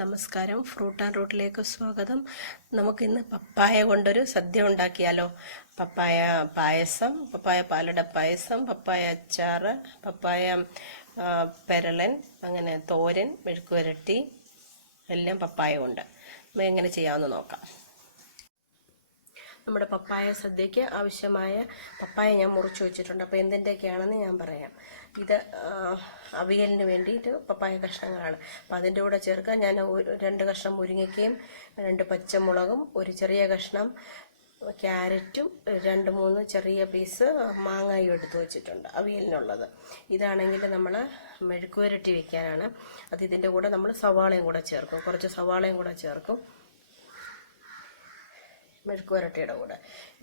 നമസ്കാരം. Fruit and റൂട്ടിലേക്ക് സ്വാഗതം. നമുക്കിന്ന് പപ്പായ കൊണ്ടൊരു സദ്യ ഉണ്ടാക്കിയാലോ. പപ്പായ പായസം, പപ്പായ പാലട പായസം, പപ്പായ അച്ചാറ്, പപ്പായ പെരളൻ, അങ്ങനെ തോരൻ, മെഴുക്കുവരട്ടി എല്ലാം പപ്പായ കൊണ്ട് നമുക്ക് എങ്ങനെ ചെയ്യാമെന്ന് നോക്കാം. നമ്മുടെ പപ്പായ സദ്യയ്ക്ക് ആവശ്യമായ പപ്പായ ഞാൻ മുറിച്ച് വെച്ചിട്ടുണ്ട്. അപ്പോൾ എന്തിൻ്റെയൊക്കെയാണെന്ന് ഞാൻ പറയാം. ഇത് അവിയലിന് വേണ്ടിയിട്ട് പപ്പായ കഷ്ണങ്ങളാണ്. അപ്പോൾ അതിൻ്റെ കൂടെ ചേർക്കാൻ ഞാൻ 2 കഷ്ണം മുരിങ്ങയ്ക്കയും 2 പച്ചമുളകും, ഒരു ചെറിയ കഷ്ണം ക്യാരറ്റും, 2-3 ചെറിയ പീസ് മാങ്ങായും എടുത്ത് വെച്ചിട്ടുണ്ട് അവിയലിനുള്ളത്. ഇതാണെങ്കിൽ നമ്മൾ മെഴുക്കുവരട്ടി വയ്ക്കാനാണ്. അത് ഇതിൻ്റെ കൂടെ നമ്മൾ സവാളയും കൂടെ ചേർക്കും, കുറച്ച് സവാളയും കൂടെ ചേർക്കും മെഴുക്കുവരട്ടിയുടെ കൂടെ.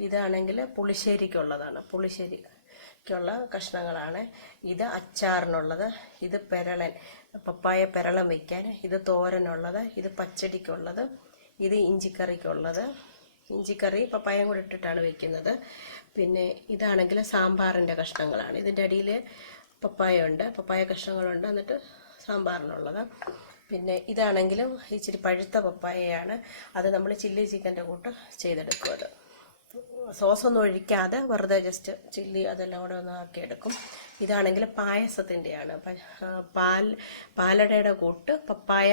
ഇതാണെങ്കിൽ പുളിശ്ശേരിക്കുള്ളതാണ്, പുളിശ്ശേരിക്കുള്ള കഷ്ണങ്ങളാണ്. ഇത് അച്ചാറിനുള്ളത്, ഇത് പെരളൻ, പപ്പായ പെരളൻ വയ്ക്കാൻ, ഇത് തോരനുള്ളത്, ഇത് പച്ചടിക്കുള്ളത്, ഇത് ഇഞ്ചിക്കറിക്കുള്ളത്. ഇഞ്ചിക്കറി പപ്പായയും കൂടെ ഇട്ടിട്ടാണ് വെക്കുന്നത്. പിന്നെ ഇതാണെങ്കിൽ സാമ്പാറിൻ്റെ കഷ്ണങ്ങളാണ്. ഇതിൻ്റെ അടിയിൽ പപ്പായ ഉണ്ട്, പപ്പായ കഷ്ണങ്ങളുണ്ട്, എന്നിട്ട് സാമ്പാറിനുള്ളത്. പിന്നെ ഇതാണെങ്കിലും ഇച്ചിരി പഴുത്ത പപ്പായയാണ്. അത് നമ്മൾ ചില്ലി ചിക്കൻ്റെ കൂട്ട് ചെയ്തെടുക്കും. അത് സോസൊന്നും ഒഴിക്കാതെ വെറുതെ ജസ്റ്റ് ചില്ലി അതെല്ലാം കൂടെ ഒന്ന് ആക്കിയെടുക്കും. ഇതാണെങ്കിൽ പായസത്തിൻ്റെയാണ്. പാലടയുടെ കൂട്ട് പപ്പായ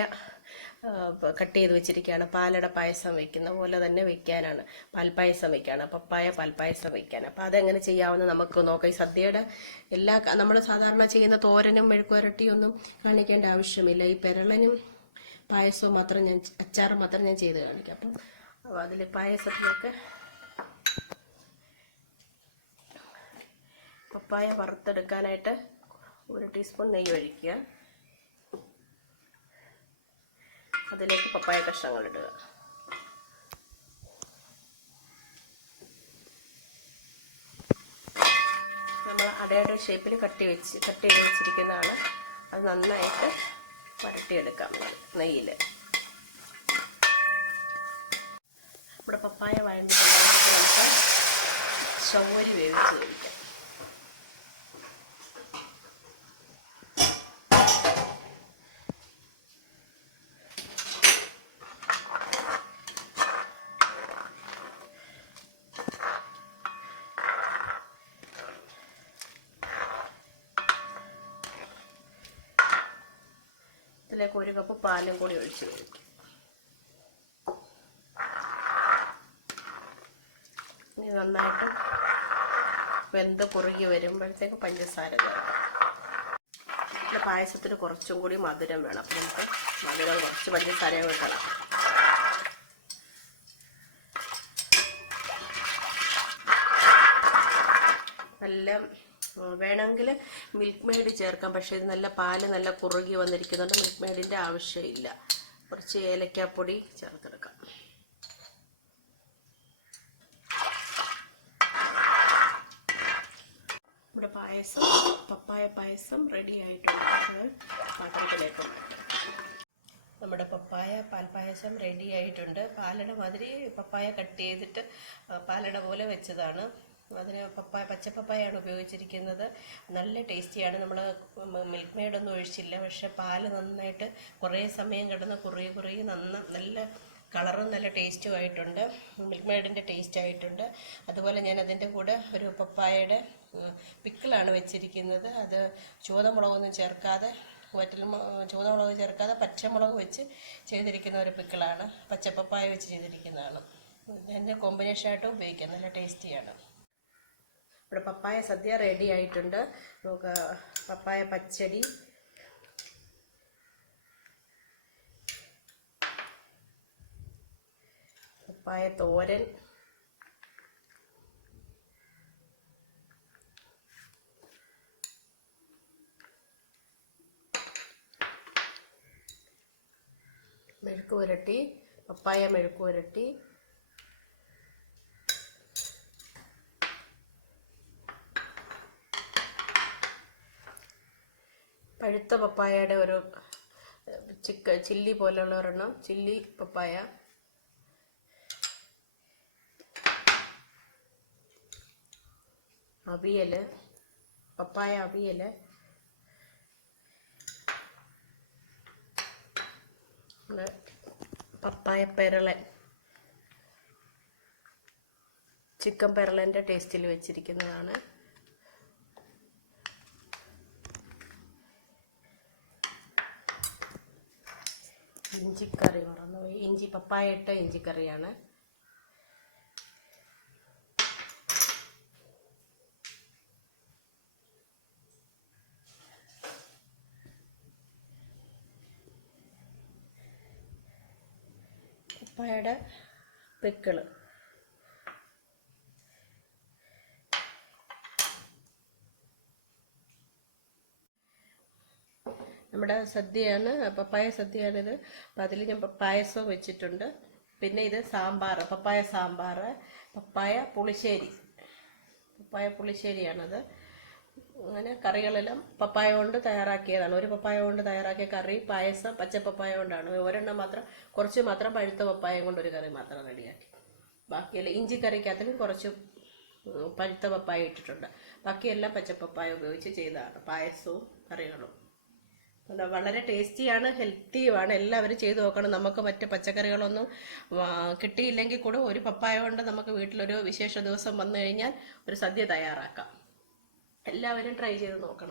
കട്ട് ചെയ്ത് വെച്ചിരിക്കുകയാണ്. പാലട പായസം വയ്ക്കുന്ന പോലെ തന്നെ വയ്ക്കാനാണ്, പാൽപ്പായസം വയ്ക്കാണ്, പപ്പായ പാൽപ്പായസം വയ്ക്കാൻ. അപ്പോൾ അതെങ്ങനെ ചെയ്യാമെന്ന് നമുക്ക് നോക്കാം. ഈ സദ്യയുടെ നമ്മൾ സാധാരണ ചെയ്യുന്ന തോരനും മെഴുക്കുവരട്ടിയും ഒന്നും കാണിക്കേണ്ട ആവശ്യമില്ല. ഈ പെരളനും പായസവും മാത്രം അച്ചാറും മാത്രം ഞാൻ ചെയ്ത് കാണിക്കാം. അപ്പോൾ അതിൽ പായസത്തിലൊക്കെ പപ്പായ വറുത്തെടുക്കാനായിട്ട് 1 ടീസ്പൂൺ നെയ്യ് ഒഴിക്കുക. അതിലേക്ക് പപ്പായ കഷ്ണങ്ങൾ ഇടുക. നമ്മൾ അടയുടെ ഷേപ്പിൽ കട്ട് ചെയ്ത് വെച്ചിരിക്കുന്നതാണ്. അത് നന്നായിട്ട് വരട്ടിയെടുക്കാം നെയ്യിൽ. നമ്മുടെ പപ്പായ വഴണ്ടി ചവ്വരി വേവിച്ച് കഴിക്കാം. ഇതിലേക്ക് 1 കപ്പ് പാലും കൂടി ഒഴിച്ച് കഴിക്കും. ഇനി നന്നായിട്ട് വെന്ത് കുറുകി വരുമ്പോഴത്തേക്ക് പഞ്ചസാര ചേർക്കാം. പിന്നെ പായസത്തിന് കുറച്ചും കൂടി മധുരം വേണം. അപ്പം നമുക്ക് മധുരം കുറച്ച് പഞ്ചസാര വെക്കണം. നല്ല വേണമെങ്കിൽ മിൽക്ക് മെയ്ഡ് ചേർക്കാം. പക്ഷേ ഇത് നല്ല പാല് നല്ല കുറുകി വന്നിരിക്കുന്നുണ്ട്, മിൽക്ക് മെയ്ഡിൻ്റെ ആവശ്യമില്ല. കുറച്ച് ഏലക്കാപ്പൊടി ചേർത്തെടുക്കാം. നമ്മുടെ പപ്പായ പായസം റെഡി ആയിട്ടുണ്ട്. പാത്രത്തിലേക്ക് മാറ്റാം. നമ്മുടെ പപ്പായ പാൽപ്പായസം റെഡി ആയിട്ടുണ്ട്. പാലട മാതിരി പപ്പായ കട്ട് ചെയ്തിട്ട് പാലട പോലെ വെച്ചതാണ്. അതിന് പച്ചപ്പപ്പായാണ് ഉപയോഗിച്ചിരിക്കുന്നത്. നല്ല ടേസ്റ്റിയാണ്. നമ്മൾ മിൽക്ക് മെയ്ഡൊന്നും ഒഴിച്ചില്ല. പക്ഷെ പാല് നന്നായിട്ട് കുറേ സമയം കിടന്ന് കുറുകി നല്ല കളറും നല്ല ടേസ്റ്റും ആയിട്ടുണ്ട്. മിൽക്ക് മെയ്ഡിൻ്റെ ടേസ്റ്റ് ആയിട്ടുണ്ട്. അതുപോലെ ഞാൻ അതിൻ്റെ കൂടെ ഒരു പപ്പായയുടെ പിക്കിളാണ് വെച്ചിരിക്കുന്നത്. അത് ചുവന്നമുളകൊന്നും ചേർക്കാതെ, ചുവന്നമുളക് ചേർക്കാതെ പച്ചമുളക് വെച്ച് ചെയ്തിരിക്കുന്ന ഒരു പിക്കിളാണ്. പച്ചപ്പപ്പായ വെച്ച് ചെയ്തിരിക്കുന്നതാണ്. ഇതിൻ്റെ കോമ്പിനേഷനായിട്ടും ഉപയോഗിക്കാം, നല്ല ടേസ്റ്റിയാണ്. ഇവിടെ പപ്പായ സദ്യ റെഡി ആയിട്ടുണ്ട്. നമുക്ക് പപ്പായ പച്ചടി, പപ്പായ തോരൻ, മെഴുക്കുവരട്ടി, പപ്പായ മെഴുക്കുവരട്ടി, പഴുത്ത പപ്പായയുടെ ഒരു ചില്ലി പോലെയുള്ള ഒരെണ്ണം, ചില്ലി പപ്പായ, അവിയൽ, പപ്പായ അവിയൽ, പപ്പായ പെരളൻ, ചിക്കൻ പെരളൻ്റെ ടേസ്റ്റിൽ വെച്ചിരിക്കുന്നതാണ്. ഇഞ്ചിക്കറി മറന്നുപോയി, പപ്പായ ഇട്ട ഇഞ്ചിക്കറിയാണ്. പപ്പായയുടെ പിക്കിള്, നമ്മുടെ സദ്യയാണ്, പപ്പായ സദ്യയാണിത്. അപ്പം അതിൽ ഞാൻ പായസം വെച്ചിട്ടുണ്ട്. പിന്നെ ഇത് സാമ്പാർ, പപ്പായ സാമ്പാർ, പപ്പായ പുളിശ്ശേരിയാണത്. അങ്ങനെ കറികളെല്ലാം പപ്പായ കൊണ്ട് തയ്യാറാക്കിയതാണ്. ഒരു പപ്പായ കൊണ്ട് തയ്യാറാക്കിയ കറി, പായസം പച്ച പപ്പായ കൊണ്ടാണ്. ഒരെണ്ണം മാത്രം, കുറച്ച് മാത്രം പഴുത്ത പപ്പായ കൊണ്ട് ഒരു കറി മാത്രം റെഡിയാക്കി. ബാക്കിയെല്ലാം ഇഞ്ചിക്കറിക്കകത്തും കുറച്ച് പഴുത്ത പപ്പായ ഇട്ടിട്ടുണ്ട്. ബാക്കിയെല്ലാം പച്ചപ്പപ്പായ ഉപയോഗിച്ച് ചെയ്തതാണ് പായസവും കറികളും. വളരെ ടേസ്റ്റിയാണ്, ഹെൽത്തിയുമാണ്. എല്ലാവരും ചെയ്തു നോക്കണം. നമുക്ക് മറ്റ് പച്ചക്കറികളൊന്നും കിട്ടിയില്ലെങ്കിൽ കൂടെ ഒരു പപ്പായ കൊണ്ട് നമുക്ക് വീട്ടിലൊരു വിശേഷ ദിവസം വന്നു കഴിഞ്ഞാൽ ഒരു സദ്യ തയ്യാറാക്കാം. എല്ലാവരും ട്രൈ ചെയ്ത് നോക്കണം.